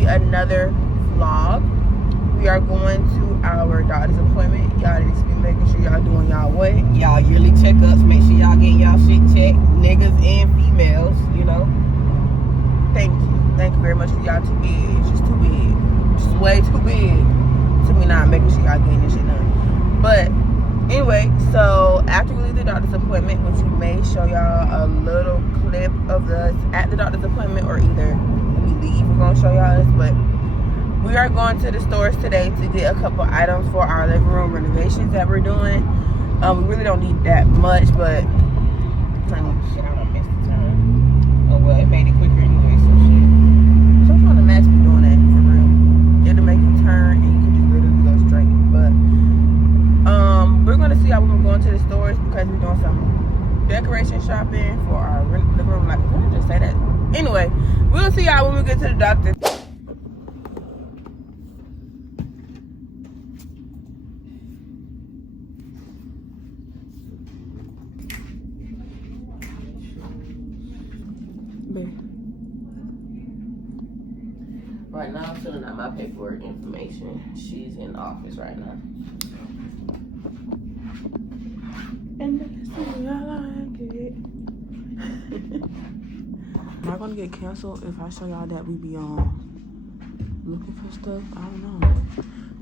be another vlog. We are going to our doctor's appointment. Y'all need to be making sure y'all doing y'all what? Y'all yearly checkups. Make sure y'all getting y'all shit checked. Niggas and females, you know. Thank you. Thank you very much. Y'all too big. It's just too big. Just way too big to me not making sure y'all getting this shit done. But anyway, so after we leave the doctor's appointment, which we may show y'all a little clip of us at the doctor's appointment, or either when we leave, we're gonna show y'all this. But we are going to the stores today to get a couple items for our living room renovations that we're doing. We really don't need that much, but shit, I don't miss the turn. Oh well, it made it quicker anyway, so shit. Sometimes the Max be doing that for real. It'll make you turn and you can just literally go straight. But we're gonna see how we're going to the stores because we're doing some decoration shopping for our living room. Like, did I just say that? Anyway, we'll see y'all when we get to the doctor. Right now, I'm filling out my paperwork information. She's in the office right now. And I like it. Am I gonna get canceled if I show y'all that we be looking for stuff? I don't know.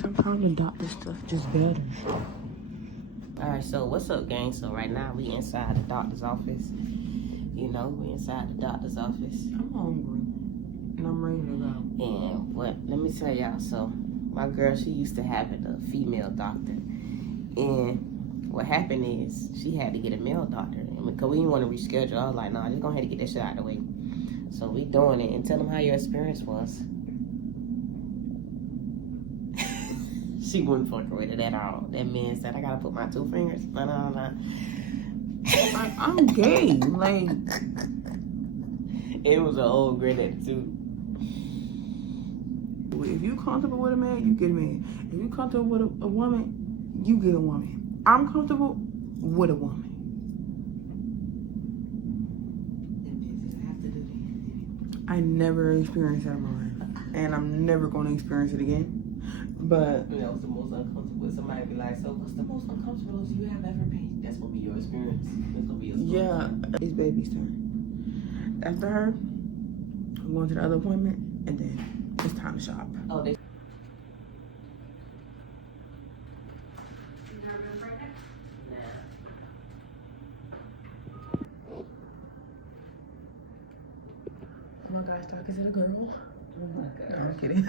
Sometimes the doctor stuff just better. Alright, so what's up, gang? So right now we inside the doctor's office. You know, we inside the doctor's office. I'm hungry. And I'm ready to go. And let me tell y'all, so my girl, she used to have a female doctor. And what happened is she had to get a male doctor. And because we didn't want to reschedule, I was like, nah, just go ahead and get that shit out of the way. So we doing it. And tell them how your experience was. She wouldn't fuck with it at all. That man said, I gotta put my 2 fingers. No. I'm gay. Like, it was an old granddad too. If you comfortable with a man, you get a man. If you comfortable with a woman, you get a woman. I'm comfortable with a woman. I never experienced that in my life, and I'm never going to experience it again. But you know, it's the most uncomfortable. Somebody be like, "So, what's the most uncomfortable you have ever been?" That's gonna be your experience. That's gonna be your story. Yeah, it's baby's turn. After her, I'm going to the other appointment, and then it's time to shop. Oh, they. Oh my gosh, Doc, is it a girl? Oh my god. No, I'm kidding.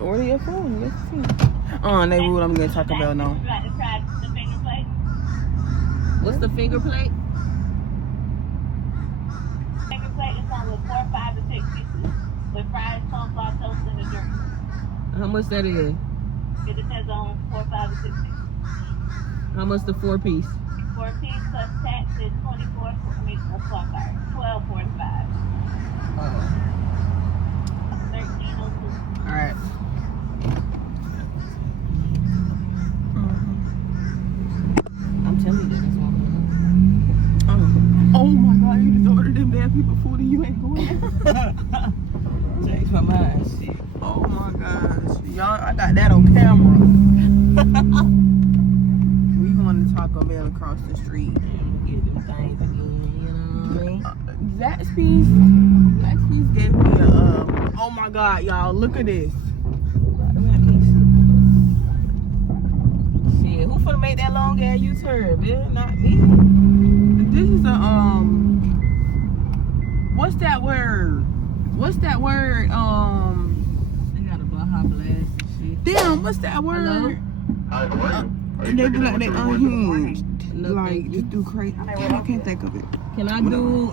Order your phone. Let's see. Oh, they ruled I'm getting Taco Bell now. What's the finger plate? Finger plate is on with 4, 5, and 6 pieces with fries, coleslaw, toast, and a drink. How much that is? It depends on 4, 5, and 6 pieces. How much the 4-piece? 4-piece plus tax is 24. 12.45. Oh. 13.02. All right. I'm telling you that that's what I'm doing. Oh my god, you just ordered them damn people food and you ain't going. Change my mind, shit. Oh my gosh. Y'all, I got that on camera. We going to Taco Bell across the street. Get them things again, you know what I mean? Zaxby's gave me a, oh my god, y'all, look at this. Shit, who finna make that long ass U-turn, bitch? Not me. This is a, what's that word? They got a Baja Blast and shit. Damn, what's that word? And they be like, they unhinged. Like, just do crazy. Damn, I can't think of it. Can I do,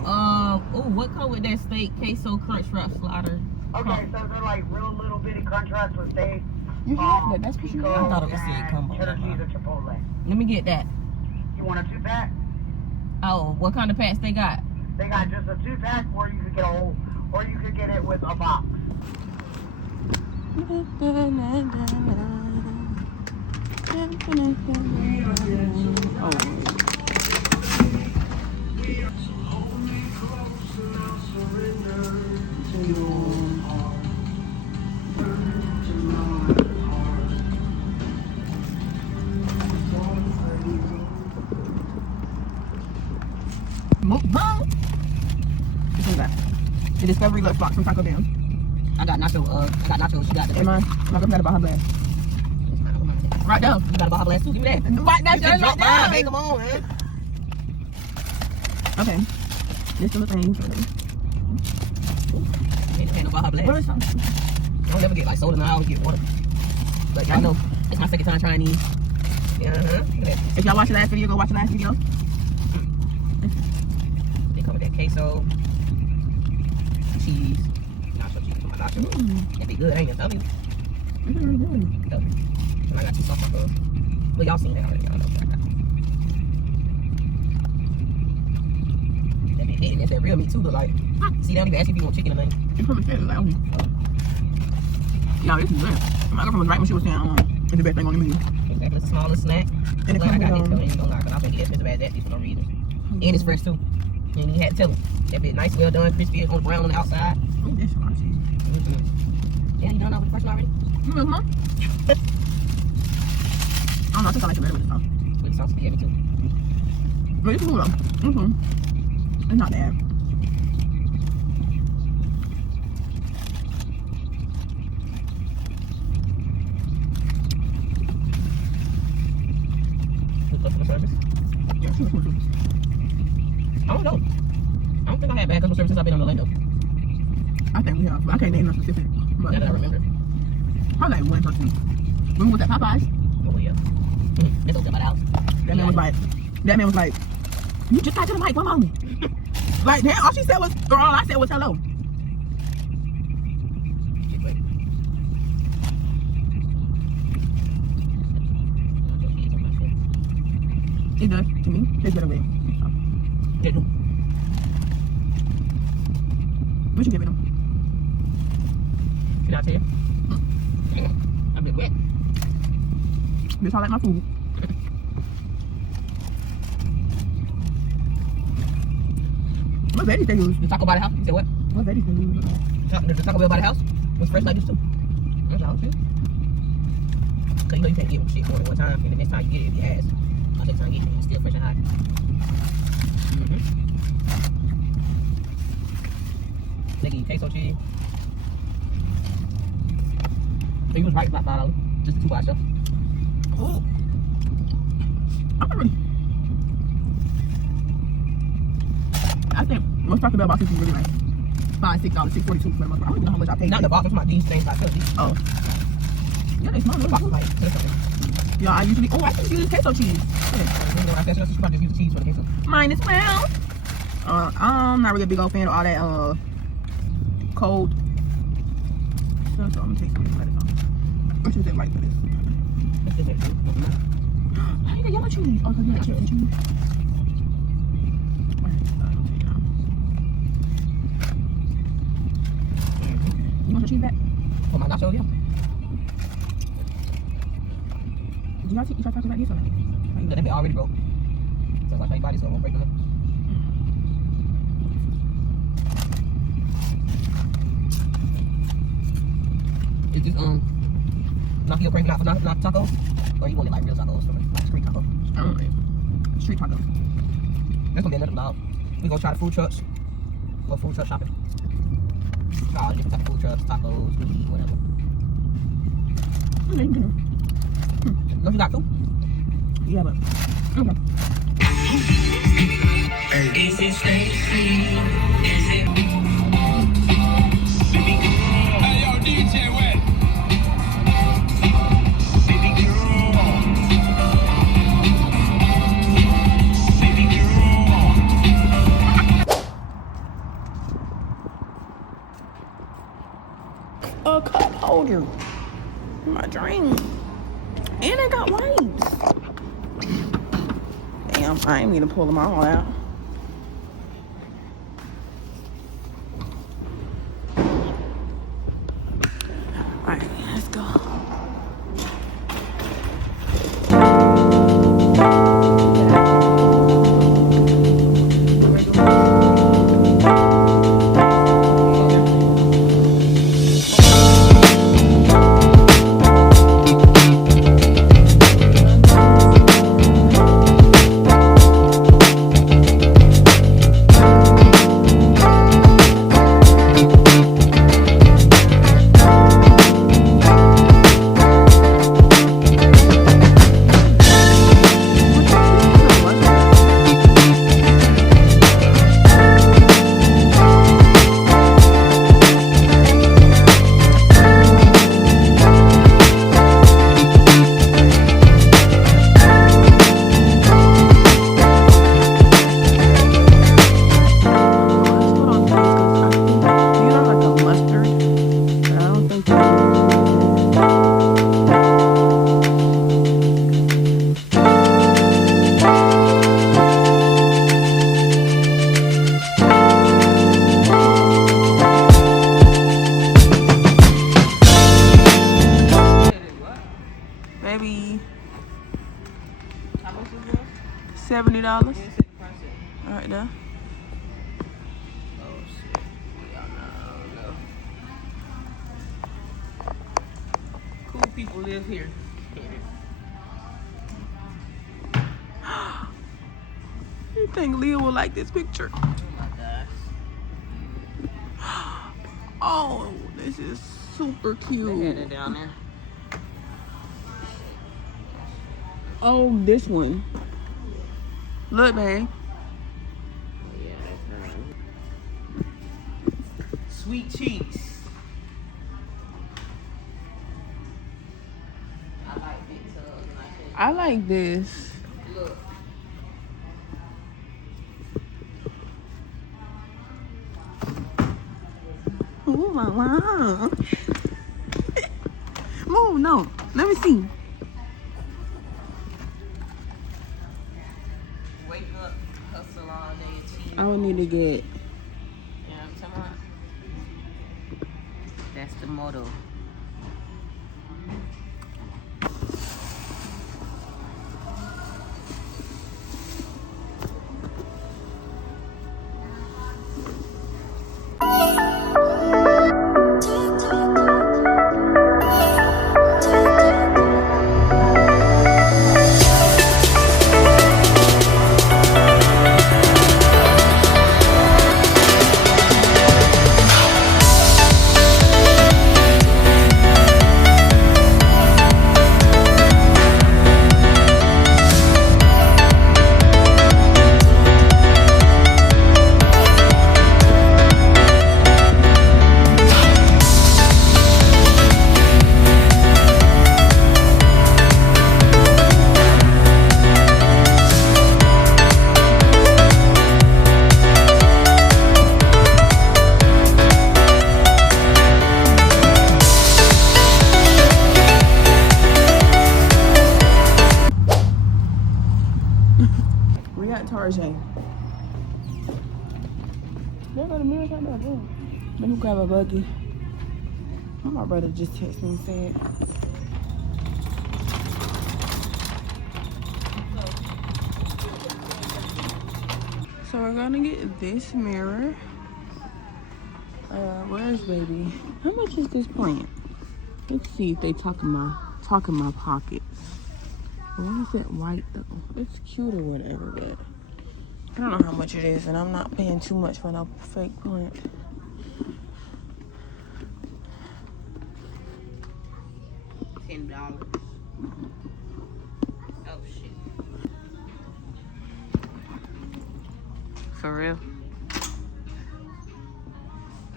what color with that steak queso crunch wrap slider? Okay, so they're like real little bitty crunch wraps with steak. You have that, that's what you have. I thought it was steak combo. Cheddar cheese or Chipotle. Let me get that. You want a 2-pack? Oh, what kind of packs they got? They got just a 2-pack, or you could get a whole, or you could get it with a box. Mukbang. What is that? The Discovery Lunchbox from Taco Bell. I got nachos. She got the. Hey, man. My girlfriend got a Baja Blast. Right there. You got a Baja Blast too. Give me that. Right, that's You just just right dropped mine, there. babe. Come on, man. Okay. This is the thing. Ain't no Baja Blast. What is that? I don't never get like soda, and I always get water. But y'all know it's my second time trying these. Yeah, If y'all watch the last video, go watch the last video. They come with that queso, cheese, nacho cheese for my nacho. That be good, ain't it? Tell you. It's really good. And I got 2 sauce tacos. Well, y'all seen that already. Y'all know what I got. That be hitting. That's that real meat too. But like, see, they don't even ask if you want chicken or nothing. It's probably good. Like, y'all, this is good. My girlfriend was right when she was saying, it's the best thing on the menu. Exactly, it's a smaller snack. And it Glad I got comes this with, though, ain't gonna lie, because I think it's expensive as that piece for no reason. And it's fresh too. And you had to tell them. That bit nice, well done, crispy, on brown on the outside. oh, this is a lot of cheese. Yeah, you done that with the first one already? Mm-hmm. I don't know, I think I like it better with the sauce. With the sauce, yeah, me too. But it's cool though. It's not bad. With customer service. Yeah, it's cool. I don't know. I don't think I had bad customer service since I've been on Orlando. I think we have, but I can't name no specific. But Now that I remember. probably like one person. When we was at Popeyes, Oh, yeah. It's okay by the house. that man was like, you just got to the mic, one moment. Like, that, all she said was, or all I said was hello. It does, to me. It's better way. Yeah, do. What you giving them? Can I tell you? I've been wet. This all like my food. What veggies they use? The Taco by the house? You said what? What veggies they use? The Taco Bell by the house was fresh like this too. That's all too. Cause you know you can't get shit more than one time, and the next time you get it, if you ask, I'll take time to get it. It's still fresh and hot. They give you queso cheese. So you was right about $5, just the 2 by itself. Oh. I'm really. I think most Taco Bell boxes is really nice. $5, $6, $6.42 for the most part. I don't even know how much I paid. Not the box, I'm talking about these things by itself. Oh. Yeah, they small. The box is like $6. Yeah, I usually. Oh, I just use queso cheese. When I said you probably just use the cheese for the queso. Mine as well. I'm not really a big old fan of all that cold. So I'm gonna take some of this. What is it like for this? That's still very good. I need the yellow cheese. Oh, cause you got chicken cheese. You want your cheese back? For my nacho, yeah. Did y'all talk about this or not? That bit already broke. So if I try your body, so it won't break them. Is this knock your craving out for knock tacos? Or you want it like real tacos from like street tacos? I don't know. Street tacos. That's gonna be another vlog. We gonna try the food trucks. Go food truck shopping. Try all the different type of food trucks, tacos, weed, whatever. Okay, you can. Don't you got two? Yeah, but okay. Hey. Is it Stacy? Is it? Hey, yo, DJ, wet. Baby girl. Baby girl. A cup holder. My drink. And I got wipes. Damn, I ain't mean to pull them all out. Alright, let's go. $70. All right there. Oh shit. Yeah, no. Cool people live here. You think Leah will like this picture? Oh my gosh. Oh, this is super They had cute. it down there. Oh, this one. Look, babe. Yeah, that's her. Sweet cheeks. I like big tubs and I like this. look. Oh, wow. Move, no. Let me see. Wake up, hustle all day, achieve. I would need to get. You know what I'm talking about? That's the motto. We at Tarjay. There go the mirrors right there, boom. Let me grab a buggy. My brother just texted me and said. So we're gonna get this mirror. Where's baby? How much is this plant? Let's see if they talk in my pockets. Why is that white though? It's cute or whatever, but I don't know how much it is, and I'm not paying too much for no fake plant. $10. Oh shit. For real?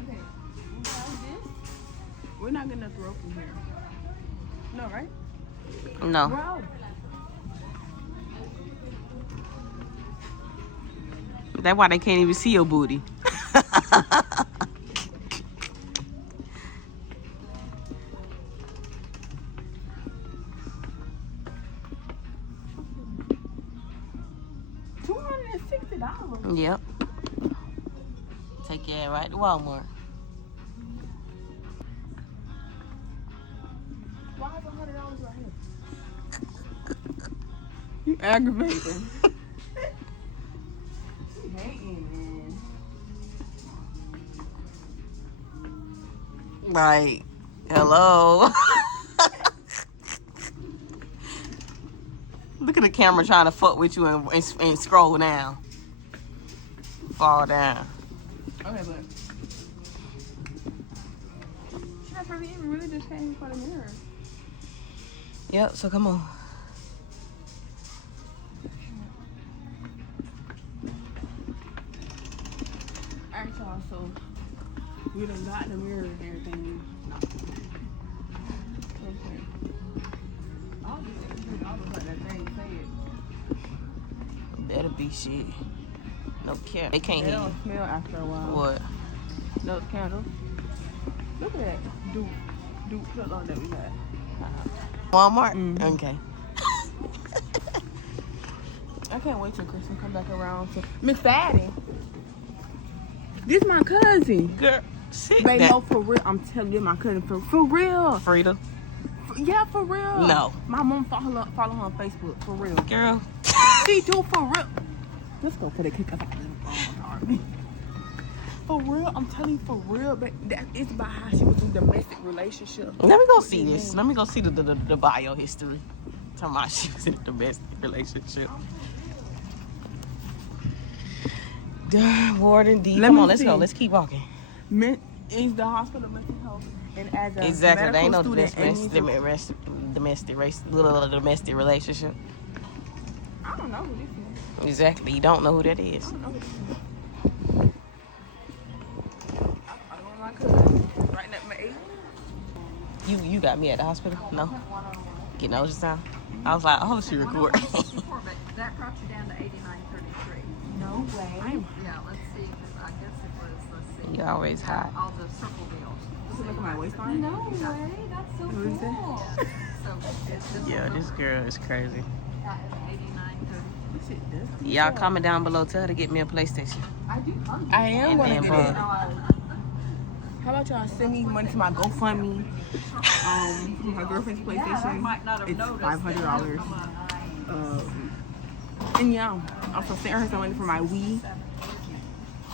Okay, we're not gonna throw from here. No, right? No. Wow. That's why they can't even see your booty. $260. Yep. Take your ass right to Walmart. Why is $100 right here? You aggravating. Hating, man. Like, hello. Look at the camera trying to fuck with you and scroll down. Fall down. Okay, but she really just came for the mirror. Yep, so come on. Alright, y'all, so we done got the mirror and everything. Okay. All this like that thing said. Better be shit. No care. They can't They hear don't smell after a while. what. Those candles. Look at that. Duke put on that we got. Walmart? Mhm. Okay. I can't wait till Kristen come back around. So Miss Fatty. This my cousin. Girl, sit Babe, down. no, for real. I'm telling you, my cousin. For real. Frida. Yeah, for real. No. My mom follow her on Facebook. For real. Girl. She do for real. Let's go for the kick up. For real, I'm telling you for real, but that is about how she was in a domestic relationship. Let me go see this. Let me go see the bio history. Talking about she was in a domestic relationship. Warden D. Let Come me on, let's see. go. Let's keep walking. Is the hospital mental health, and as a Exactly. They ain't no medical student, domestic relationship. I don't know who this is. Exactly. You don't know who that is. I don't know who this is. I don't know my cousin. Right next to my age. You got me at the hospital? No. Getting ultrasound? I was like, oh, she recording. That brought you down to 8933. No way. Yeah, let's see. 'Cause I guess it was, let's see. You always hot. All the circle deals. Does it look at my waistline? No way. That's so What is it? So it's this Yeah, this girl is crazy. 8933. This shit does. Y'all comment down below. Tell her to get me a PlayStation. I am And gonna then get bug. it. How about y'all send me money to my GoFundMe? For my girlfriend's PlayStation. It's $500. And yeah, I'm supposed to send her some money for my Wii.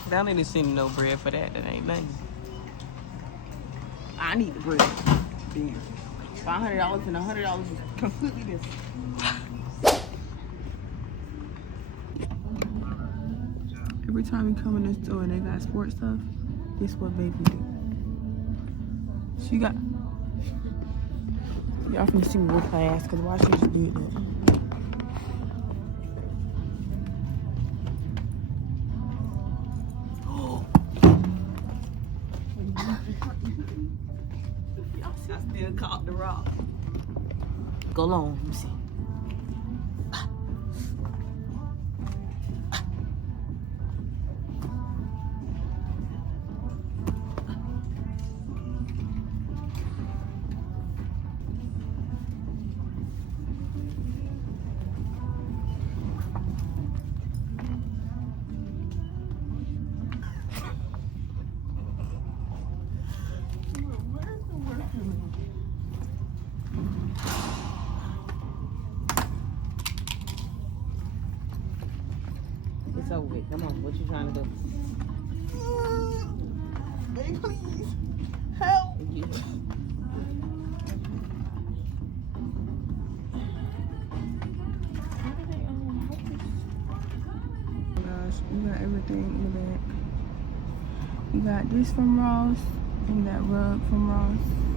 They don't need to send me no bread for that. That ain't nothing. I need the bread. Damn. $500 and $100 is completely different. Every time we come in the store and they got sports stuff, this what baby do. She got. Y'all finna see me whip her ass, cause why she just did that? I still caught the rock. Go long. Let me see. It's over with. Come on. What you trying to do? Baby, please. Help. You- Oh gosh, you got everything in the bag. You got this from Ross and that rug from Ross.